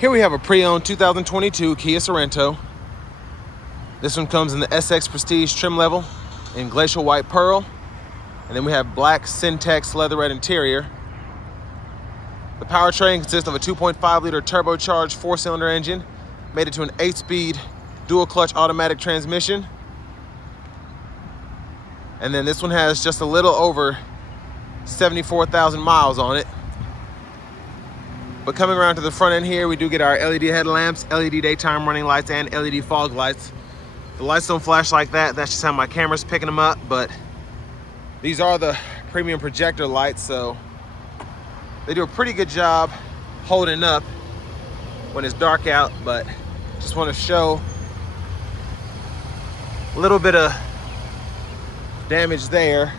Here we have a pre-owned 2022 Kia Sorento. This one comes in the SX-Prestige trim level in glacial white pearl. And then we have black Syntex leatherette interior. The powertrain consists of a 2.5-liter turbocharged 4-cylinder engine, made it to an 8-speed dual-clutch automatic transmission. And then this one has just a little over 74,000 miles on it. But coming around to the front end here, we do get our LED headlamps, LED daytime running lights, and LED fog lights. The lights don't flash like that. That's just how my camera's picking them up, but these are the premium projector lights, so they do a pretty good job holding up when it's dark out, but just want to show a little bit of damage there.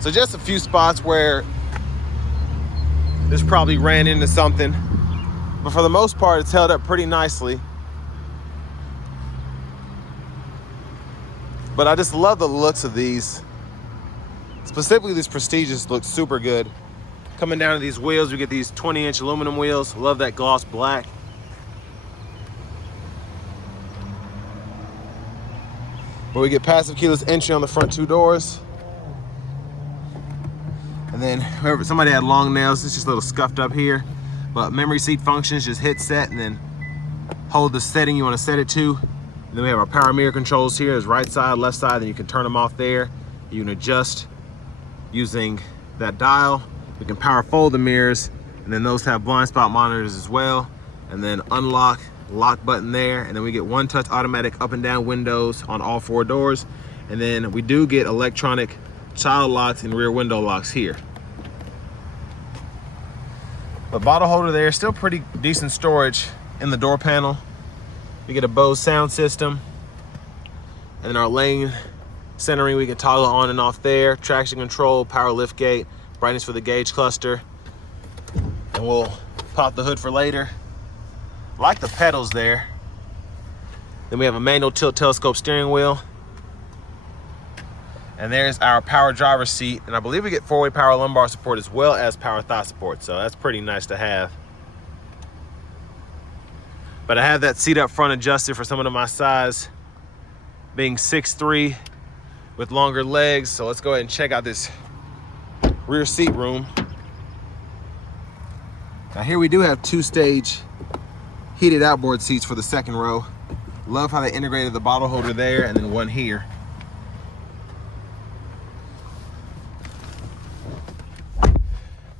So just a few spots where this probably ran into something, but for the most part, it's held up pretty nicely. But I just love the looks of these. Specifically, these Prestiges look super good. Coming down to these wheels, we get these 20-inch aluminum wheels. Love that gloss black. But we get passive keyless entry on the front two doors. And then whoever, somebody had long nails, it's just a little scuffed up here. But memory seat functions, just hit set and then hold the setting you want to set it to. And then we have our power mirror controls here. There's right side, left side, then you can turn them off there. You can adjust using that dial. We can power fold the mirrors, and then those have blind spot monitors as well. And then unlock, lock button there. And then we get one-touch automatic up and down windows on all 4 doors. And then we do get electronic child locks and rear window locks here. But bottle holder there, still pretty decent storage in the door panel. We get a Bose sound system. And then our lane centering, we can toggle on and off there. Traction control, power lift gate, brightness for the gauge cluster. And we'll pop the hood for later. Like the pedals there. Then we have a manual tilt telescope steering wheel. And there's our power driver's seat. And I believe we get 4-way power lumbar support as well as power thigh support. So that's pretty nice to have. But I have that seat up front adjusted for someone of my size, being 6'3", with longer legs. So let's go ahead and check out this rear seat room. Now here we do have 2-stage heated outboard seats for the second row. Love how they integrated the bottle holder there and then one here.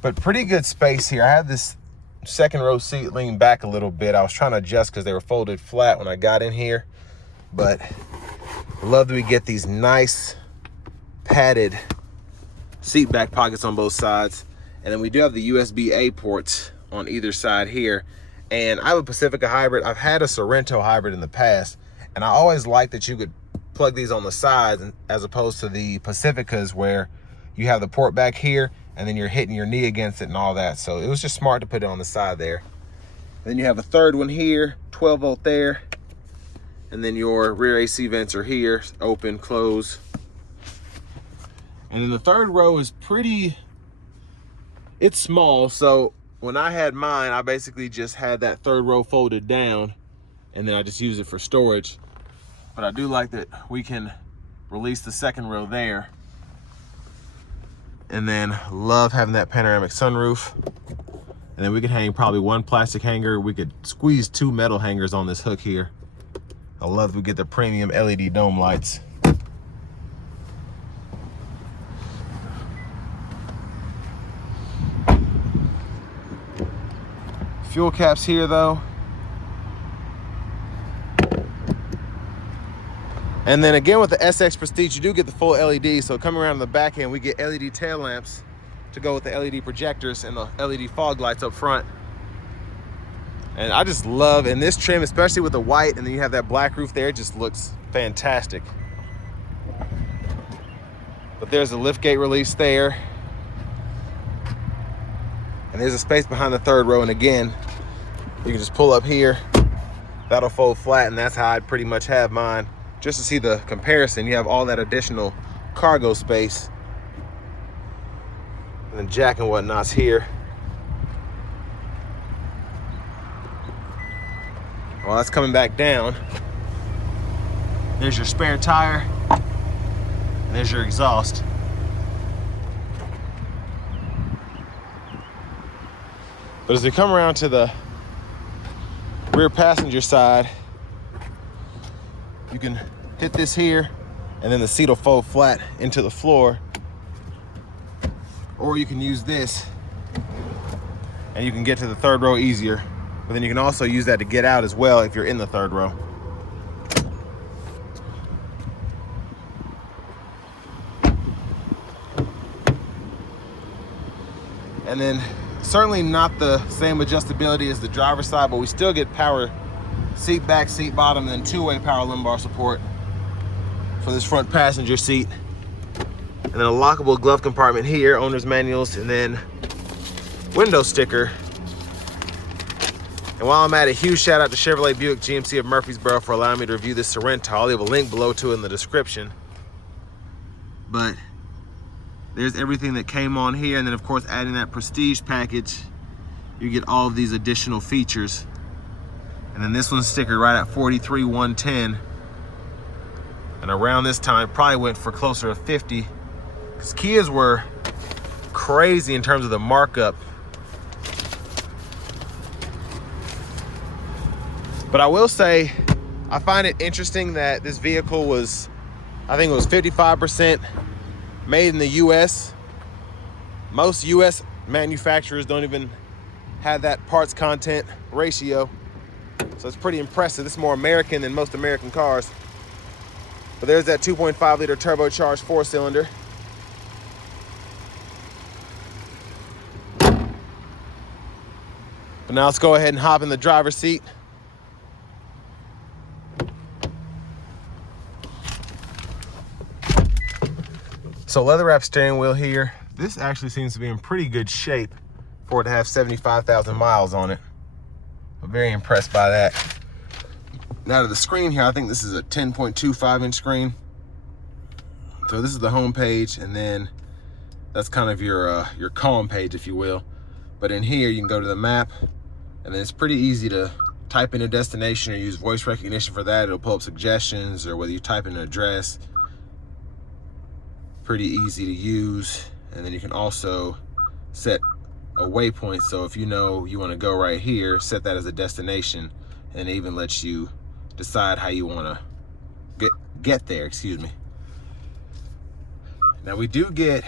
But pretty good space here. I have this second row seat leaned back a little bit. I was trying to adjust because they were folded flat when I got in here. But love that we get these nice padded seat back pockets on both sides. And then we do have the USB-A ports on either side here. And I have a Pacifica hybrid. I've had a Sorento hybrid in the past. And I always liked that you could plug these on the sides as opposed to the Pacificas where you have the port back here and then you're hitting your knee against it and all that. So it was just smart to put it on the side there. Then you have a third one here, 12 volt there. And then your rear AC vents are here, open, close. And then the third row is it's small. So when I had mine, I basically just had that third row folded down and then I just used it for storage. But I do like that we can release the second row there. And then love having that panoramic sunroof. And then we could hang probably one plastic hanger. We could squeeze 2 metal hangers on this hook here. I love that we get the premium LED dome lights. Fuel caps here though. And then again with the SX Prestige, you do get the full LED. So coming around the back end, we get LED tail lamps to go with the LED projectors and the LED fog lights up front. And I just love, in this trim, especially with the white, and then you have that black roof there, it just looks fantastic. But there's a lift gate release there. And there's a space behind the third row. And again, you can just pull up here. That'll fold flat, and that's how I'd pretty much have mine. Just to see the comparison, you have all that additional cargo space. And then jack and whatnot's here. Well, that's coming back down. There's your spare tire, and there's your exhaust. But as we come around to the rear passenger side, you can hit this here, and then the seat will fold flat into the floor. Or you can use this, and you can get to the third row easier. But then you can also use that to get out as well if you're in the third row. And then certainly not the same adjustability as the driver's side, but we still get power seat back, seat bottom, and then two-way power lumbar support for this front passenger seat. And then a lockable glove compartment here, owner's manuals, and then window sticker. And while I'm at it, huge shout out to Chevrolet Buick GMC of Murfreesboro for allowing me to review this Sorento. I'll leave a link below to it in the description. But there's everything that came on here, and then of course adding that Prestige package, you get all of these additional features. And then this one's stickered right at $43,110. And around this time, probably went for closer to 50, because Kias were crazy in terms of the markup. But I will say, I find it interesting that this vehicle was, I think it was 55% made in the US. Most US manufacturers don't even have that parts content ratio. So it's pretty impressive. This is more American than most American cars. But there's that 2.5 liter turbocharged 4-cylinder. But now let's go ahead and hop in the driver's seat. So leather wrap steering wheel here. This actually seems to be in pretty good shape for it to have 75,000 miles on it. I'm very impressed by that. Now to the screen here, I think this is a 10.25 inch screen. So this is the home page, and then that's kind of your calm page, if you will. But in here, you can go to the map, and then it's pretty easy to type in a destination or use voice recognition for that. It'll pull up suggestions, or whether you type in an address. Pretty easy to use. And then you can also set a waypoint. So if you know you want to go right here, set that as a destination, and it even lets you decide how you want to get there, excuse me. Now we do get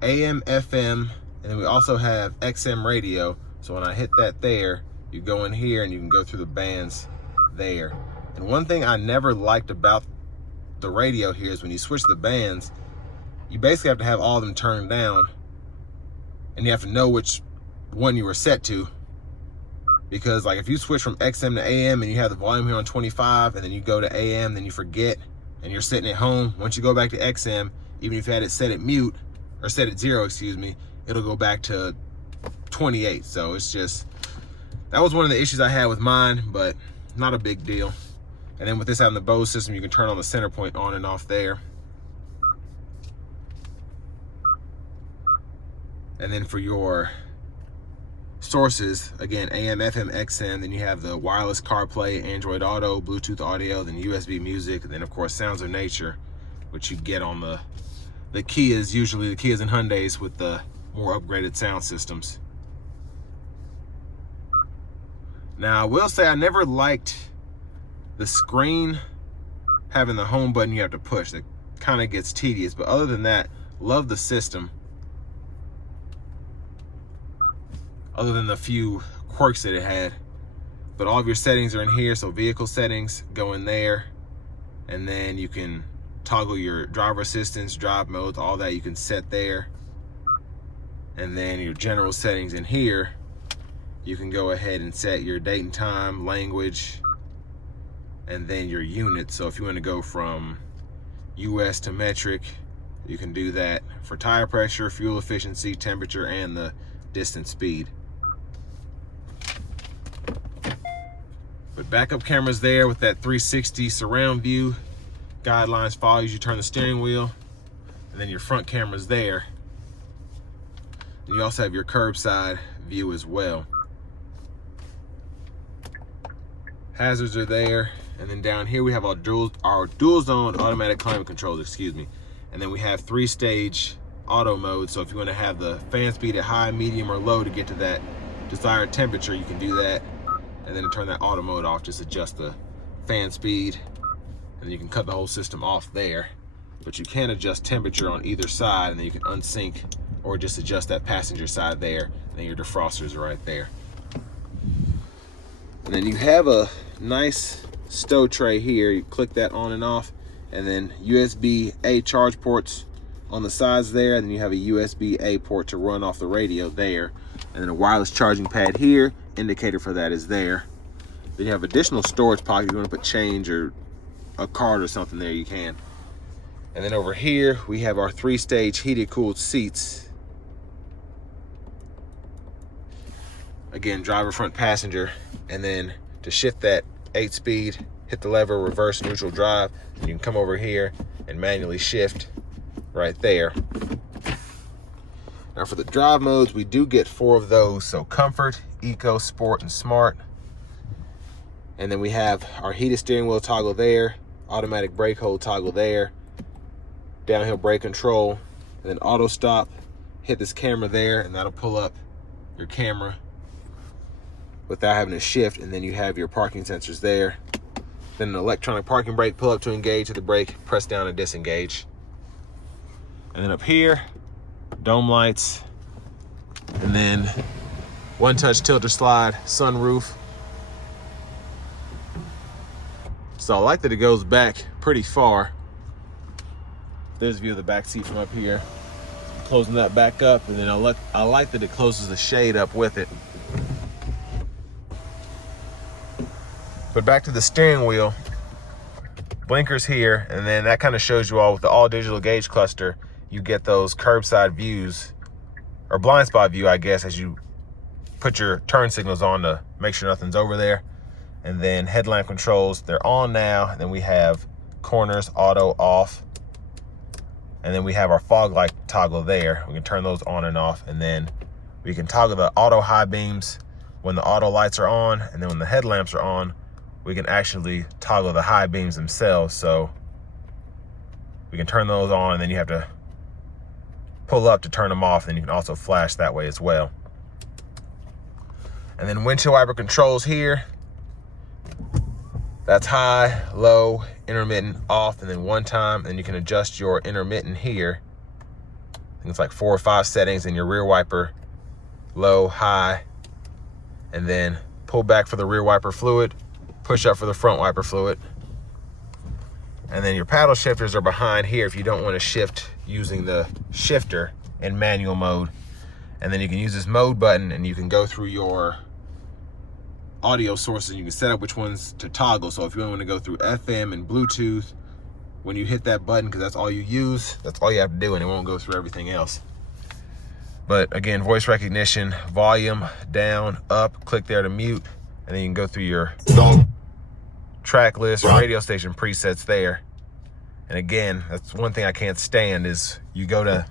AM, FM, and then we also have XM radio. So when I hit that there, you go in here and you can go through the bands there. And one thing I never liked about the radio here is when you switch the bands, you basically have to have all of them turned down, and you have to know which one you were set to. Because like if you switch from XM to AM and you have the volume here on 25, and then you go to AM, then you forget, and you're sitting at home, once you go back to XM, even if you had it set at mute, or set at 0, excuse me, it'll go back to 28. So it's just, that was one of the issues I had with mine, but not a big deal. And then with this having the Bose system, you can turn on the center point on and off there. And then for your sources, again, AM, FM, XM, then you have the wireless CarPlay, Android Auto, Bluetooth audio, then USB music, and then of course Sounds of Nature, which you get on the Kias, usually the Kias and Hyundais with the more upgraded sound systems. Now I will say I never liked the screen having the home button you have to push. That kind of gets tedious, but other than that, love the system. Other than the few quirks that it had. But all of your settings are in here. So vehicle settings go in there, and then you can toggle your driver assistance, drive modes, all that you can set there. And then your general settings in here, you can go ahead and set your date and time, language, and then your unit. So if you want to go from US to metric, you can do that for tire pressure, fuel efficiency, temperature, and the distance speed. But backup cameras there with that 360 surround view. Guidelines follow as you turn the steering wheel. And then your front camera's there. And you also have your curbside view as well. Hazards are there. And then down here we have our dual zone automatic climate controls, excuse me. And then we have 3-stage auto mode. So if you want to have the fan speed at high, medium, or low to get to that desired temperature, you can do that. And then to turn that auto mode off, just adjust the fan speed. And you can cut the whole system off there. But you can adjust temperature on either side, and then you can unsync or just adjust that passenger side there. And then your defrosters are right there. And then you have a nice stow tray here. You click that on and off, and then USB-A charge ports on the sides there, and then you have a USB-A port to run off the radio there, and then a wireless charging pad here. Indicator for that is there. Then you have additional storage pocket. If you want to put change or a card or something there, you can. And then over here we have our 3-stage heated cooled seats. Again, driver, front, passenger. And then to shift that 8-speed, hit the lever, reverse, neutral, drive. You can come over here and manually shift right there. Now for the drive modes, we do get 4 of those. So comfort, eco, sport, and smart. And then we have our heated steering wheel toggle there, automatic brake hold toggle there, downhill brake control, and then auto stop. Hit this camera there, and that'll pull up your camera without having to shift. And then you have your parking sensors there. Then an electronic parking brake, pull up to engage to the brake, press down to disengage. And then up here, dome lights, and then one-touch tilter slide, sunroof. So I like that it goes back pretty far. There's a view of the back seat from up here. Closing that back up, and then I like that it closes the shade up with it. But back to the steering wheel, blinkers here, and then that kind of shows you all with the all digital gauge cluster, you get those curbside views, or blind spot view, I guess, as you put your turn signals on to make sure nothing's over there. And then headlamp controls, they're on now. And then we have corners, auto, off. And then we have our fog light toggle there. We can turn those on and off. And then we can toggle the auto high beams when the auto lights are on. And then when the headlamps are on, we can actually toggle the high beams themselves. So we can turn those on, and then you have to pull up to turn them off. And then you can also flash that way as well. And then windshield wiper controls here. That's high, low, intermittent, off, and then one time. And you can adjust your intermittent here. I think it's like 4 or 5 settings, in your rear wiper, low, high, and then pull back for the rear wiper fluid, push up for the front wiper fluid. And then your paddle shifters are behind here if you don't want to shift using the shifter in manual mode. And then you can use this mode button, and you can go through your audio sources. You can set up which ones to toggle. So if you want to go through FM and Bluetooth, when you hit that button, because that's all you use, that's all you have to do, and it won't go through everything else. But again, voice recognition, volume down, up, click there to mute, and then you can go through your track list or radio station presets there. And again, that's one thing I can't stand, is you go to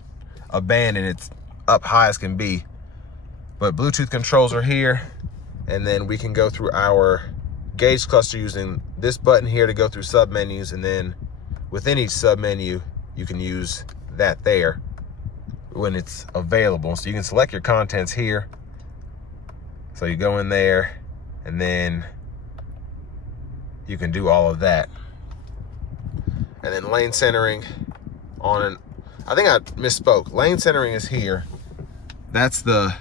a band and it's up high as can be. But Bluetooth controls are here, and then we can go through our gauge cluster using this button here to go through sub menus, and then within each sub menu you can use that there when it's available. So you can select your contents here. So you go in there, and then you can do all of that. And then lane centering on, and I think I misspoke. Lane centering is here. That's the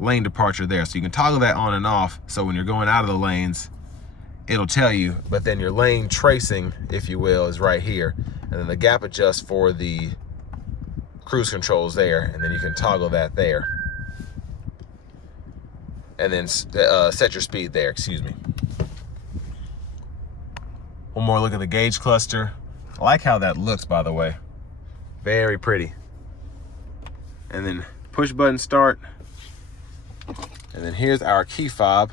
lane departure there. So you can toggle that on and off. So when you're going out of the lanes, it'll tell you, but then your lane tracing, if you will, is right here. And then the gap adjust for the cruise controls there. And then you can toggle that there. And then set your speed there, excuse me. One more look at the gauge cluster. I like how that looks, by the way. Very pretty. And then push button start. And then here's our key fob.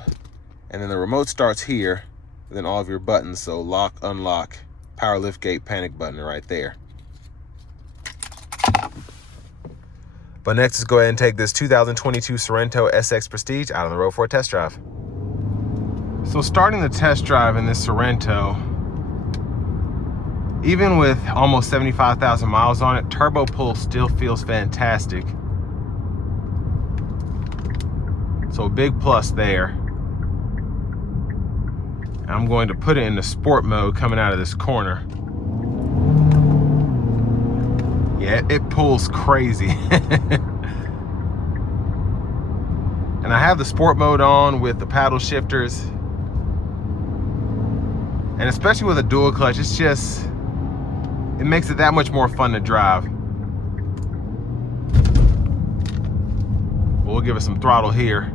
And then the remote starts here. And then all of your buttons. So lock, unlock, power lift gate, panic button right there. But next, let's go ahead and take this 2022 Sorento SX Prestige out on the road for a test drive. So starting the test drive in this Sorento, even with almost 75,000 miles on it, turbo pull still feels fantastic. So a big plus there. I'm going to put it in the sport mode coming out of this corner. Yeah, it pulls crazy. And I have the sport mode on with the paddle shifters. And especially with a dual clutch, it's just, it makes it that much more fun to drive. We'll give it some throttle here.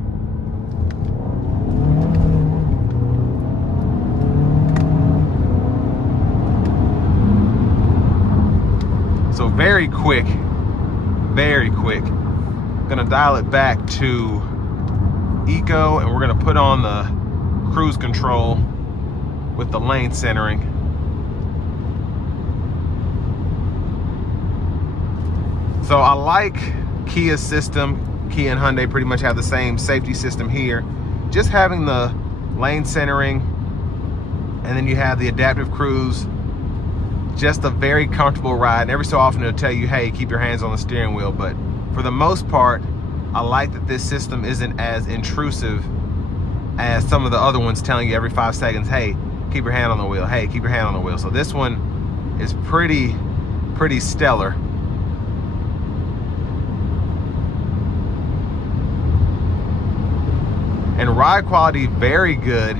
So very quick, very quick. Gonna dial it back to Eco, and we're gonna put on the cruise control with the lane centering. So I like Kia's system. Kia and Hyundai pretty much have the same safety system here. Just having the lane centering, and then you have the adaptive cruise. Just a very comfortable ride. And every so often it'll tell you, hey, keep your hands on the steering wheel. But for the most part, I like that this system isn't as intrusive as some of the other ones telling you every 5 seconds, hey, keep your hand on the wheel. Hey, keep your hand on the wheel. So this one is pretty stellar. And ride quality, very good.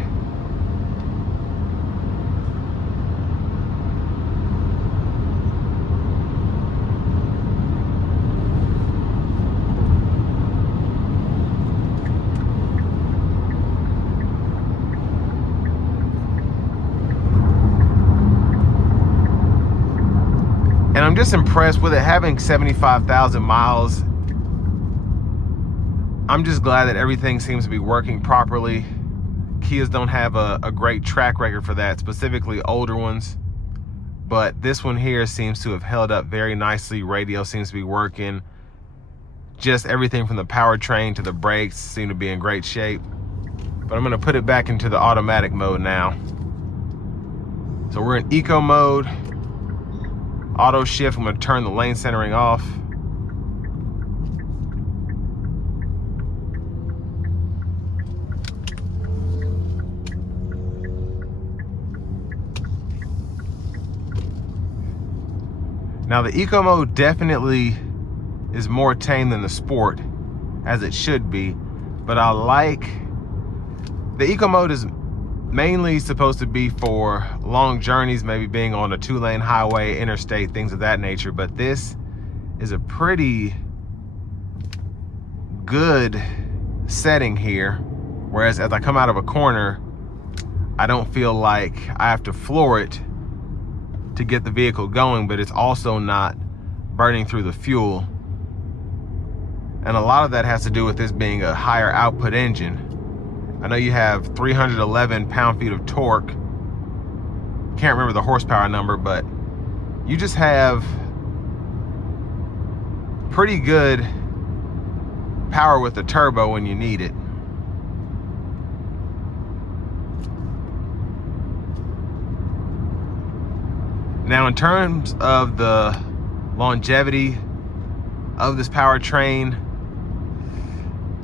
And I'm just impressed with it having 75,000 miles. I'm just glad that everything seems to be working properly. Kias don't have a great track record for that, specifically older ones. But this one here seems to have held up very nicely. Radio seems to be working. Just everything from the powertrain to the brakes seem to be in great shape. But I'm gonna put it back into the automatic mode now. So we're in eco mode. Auto shift, I'm gonna turn the lane centering off. Now the eco mode definitely is more tame than the sport, as it should be, but I like, the eco mode is mainly supposed to be for long journeys, maybe being on a 2-lane highway, interstate, things of that nature. But this is a pretty good setting here. Whereas as I come out of a corner, I don't feel like I have to floor it to get the vehicle going, but it's also not burning through the fuel. And a lot of that has to do with this being a higher output engine. I know you have 311 pound-feet of torque. Can't remember the horsepower number, but you just have pretty good power with the turbo when you need it. Now, in terms of the longevity of this powertrain,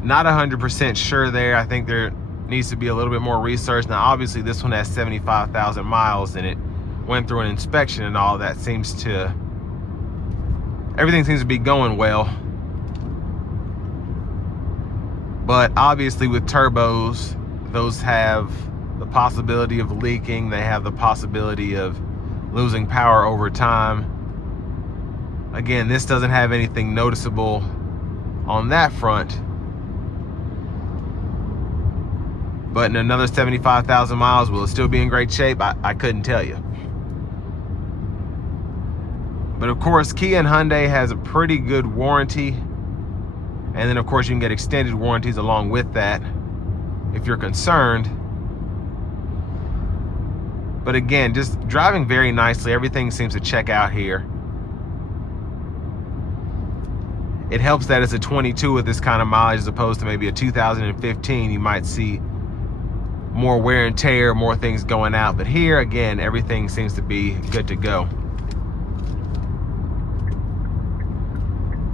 not 100% sure there. I think there needs to be a little bit more research. Now, obviously, this one has 75,000 miles and it went through an inspection and all that. Everything seems to be going well. But obviously with turbos, those have the possibility of leaking. They have the possibility of losing power over time. Again, this doesn't have anything noticeable on that front. But in another 75,000 miles, will it still be in great shape? I couldn't tell you. But of course, Kia and Hyundai has a pretty good warranty. And then of course you can get extended warranties along with that if you're concerned. But again, just driving very nicely. Everything seems to check out here. It helps that it's a 22 with this kind of mileage as opposed to maybe a 2015. You might see more wear and tear, more things going out. But here, again, everything seems to be good to go.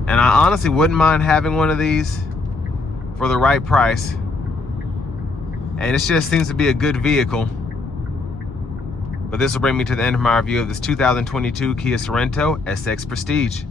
And I honestly wouldn't mind having one of these for the right price. And it just seems to be a good vehicle. But this will bring me to the end of my review of this 2022 Kia Sorento SX Prestige.